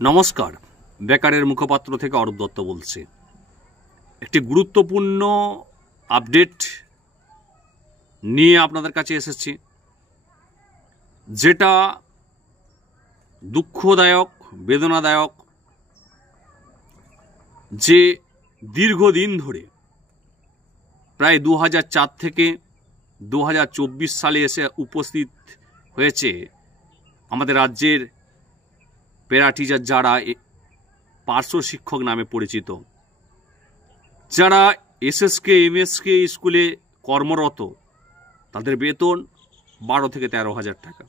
নমস্কার, বেকারের মুখপাত্র থেকে অরূপ দত্ত বলছি। একটি গুরুত্বপূর্ণ আপডেট নিয়ে আপনাদের কাছে এসেছি, যেটা দুঃখদায়ক, বেদনাদায়ক। যে দীর্ঘদিন ধরে প্রায় 2004 থেকে 2024 সালে এসে উপস্থিত হয়েছে আমাদের রাজ্যের প্যারা টিচার, যারা পার্শ্ব শিক্ষক নামে পরিচিত, যারা এসএসকে এমএসকে স্কুলে কর্মরত, তাদের বেতন 12 থেকে 13,000 টাকা।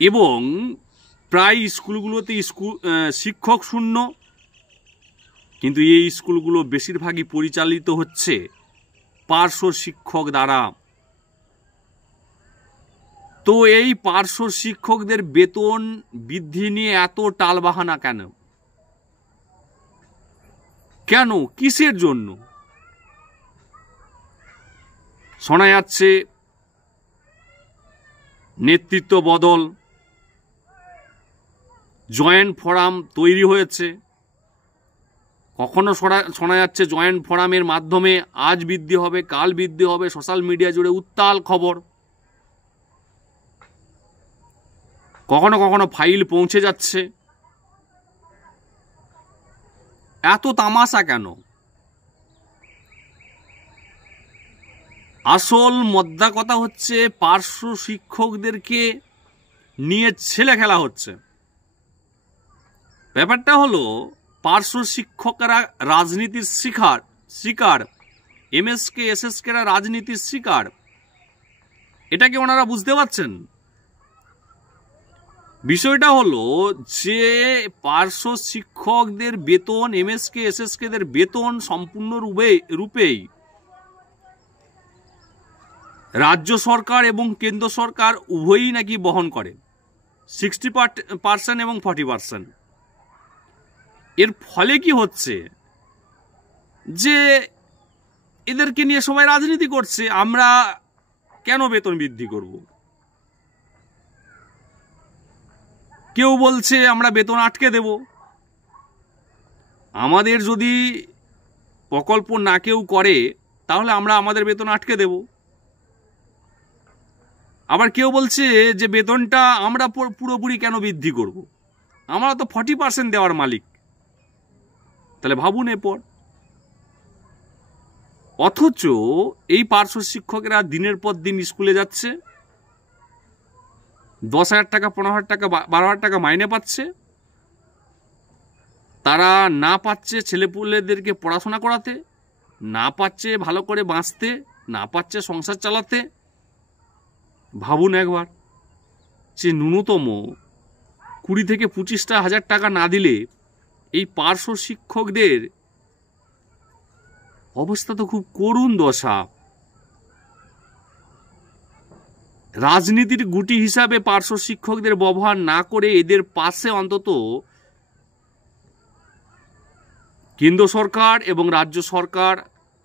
এবং প্রায় স্কুলগুলোতে শিক্ষক শূন্য, কিন্তু এই স্কুলগুলো বেশিরভাগই পরিচালিত হচ্ছে পার্শ্ব শিক্ষক দ্বারা। তো এই পার্শ্ব শিক্ষকদের বেতন বৃদ্ধি নিয়ে এত টালবাহানা কেন? কেন, কিসের জন্য? শোনা যাচ্ছে নেতৃত্ব বদল, জয়েন্ট ফোরাম তৈরি হয়েছে। কখনো শোনা যাচ্ছে জয়েন্ট ফোরামের মাধ্যমে আজ বৃদ্ধি হবে, কাল বৃদ্ধি হবে। সোশ্যাল মিডিয়া জুড়ে উত্তাল খবর। কখনো কখনো ফাইল পৌঁছে যাচ্ছে। এত তামাশা কেন? আসল মোদ্দা কথা হচ্ছে, পার্শ্ব শিক্ষকদেরকে নিয়ে ছেলে খেলা হচ্ছে। ব্যাপারটা হলো, পার্শ্ব শিক্ষকরা রাজনীতির শিকার, এমএসকে এসএসকেরা রাজনীতির শিকার। এটাকে ওনারা বুঝতে পারছেন? বিষয়টা হলো যে পার্শ্ব শিক্ষকদের বেতন, এমএসকে এসএসকেদের বেতন সম্পূর্ণ রূপেই রাজ্য সরকার এবং কেন্দ্র সরকার উভয়ই নাকি বহন করে, 60% এবং 40%। এর ফলে কি হচ্ছে, যে এদেরকে নিয়ে সবাই রাজনীতি করছে। আমরা কেন বেতন বৃদ্ধি করব? কেউ বলছে আমরা বেতন আটকে দেব। আমাদের যদি প্রকল্প না কেউ করে, তাহলে আমরা আমাদের বেতন আটকে দেব। আবার কেউ বলছে যে বেতনটা আমরা পুরোপুরি কেন বৃদ্ধি করব? আমরা তো 40% দেওয়ার মালিক। তাহলে ভাবুন এরপর। অথচ এই পার্শ্ব শিক্ষকেরা দিনের পর দিন স্কুলে যাচ্ছে, 10,000 টাকা, 15,000 টাকা, 12,000 টাকা মাইনে পাচ্ছে। তারা না পাচ্ছে ছেলেপুলেদেরকে পড়াশোনা করাতে, না পাচ্ছে ভালো করে বাঁচতে, না পাচ্ছে সংসার চালাতে। ভাবুন একবার, যে ন্যূনতম 20 থেকে 25,000 টাকা না দিলে এই পার্শ্ব শিক্ষকদের অবস্থা তো খুব করুণ দশা। রাজনীতির গুটি হিসাবে পার্শ্ব শিক্ষকদের ব্যবহার না করে এদের পাশে অন্তত কেন্দ্র সরকার এবং রাজ্য সরকার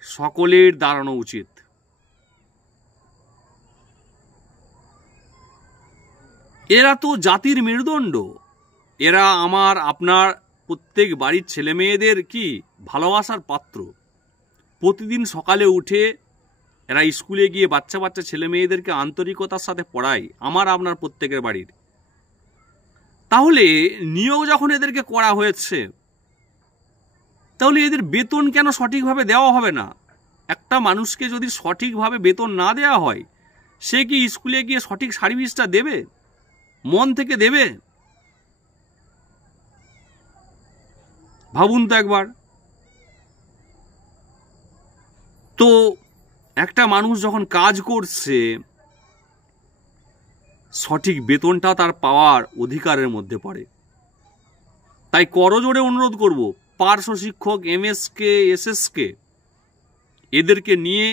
সকলের দাঁড়ানো উচিত। এরা তো জাতির মেরুদণ্ড। এরা আমার আপনার প্রত্যেক বাড়ির ছেলে মেয়েদের কি ভালোবাসার পাত্র। প্রতিদিন সকালে উঠে এরা স্কুলে গিয়ে বাচ্চা বাচ্চা ছেলে মেয়েদেরকে আন্তরিকতার সাথে পড়ায়, আমার আপনার প্রত্যেকের বাড়ির। তাহলে নিয়োগ যখন এদেরকে করা হয়েছে, তাহলে এদের বেতন কেন সঠিকভাবে দেওয়া হবে না? একটা মানুষকে যদি সঠিকভাবে বেতন না দেওয়া হয়, সে কি স্কুলে গিয়ে সঠিক সার্ভিসটা দেবে? মন থেকে দেবে? ভাবুন তো একবার। তো একটা মানুষ যখন কাজ করছে, সঠিক বেতনটা তার পাওয়ার অধিকারের মধ্যে পড়ে। তাই করজোড়ে অনুরোধ করব, পার্শ্ব শিক্ষক, এমএসকে এসএসকে এদেরকে নিয়ে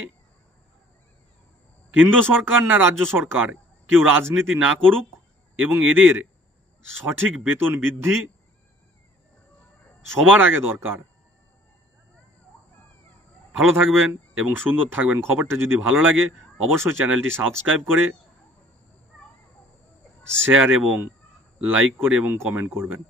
কেন্দ্র সরকার না রাজ্য সরকার কেউ রাজনীতি না করুক, এবং এদের সঠিক বেতন বৃদ্ধি সবার আগে দরকার। ভালো থাকবেন এবং সুন্দর থাকবেন। খবরটা যদি ভালো লাগে অবশ্যই চ্যানেলটি সাবস্ক্রাইব করে শেয়ার এবং লাইক করে এবং কমেন্ট করবেন।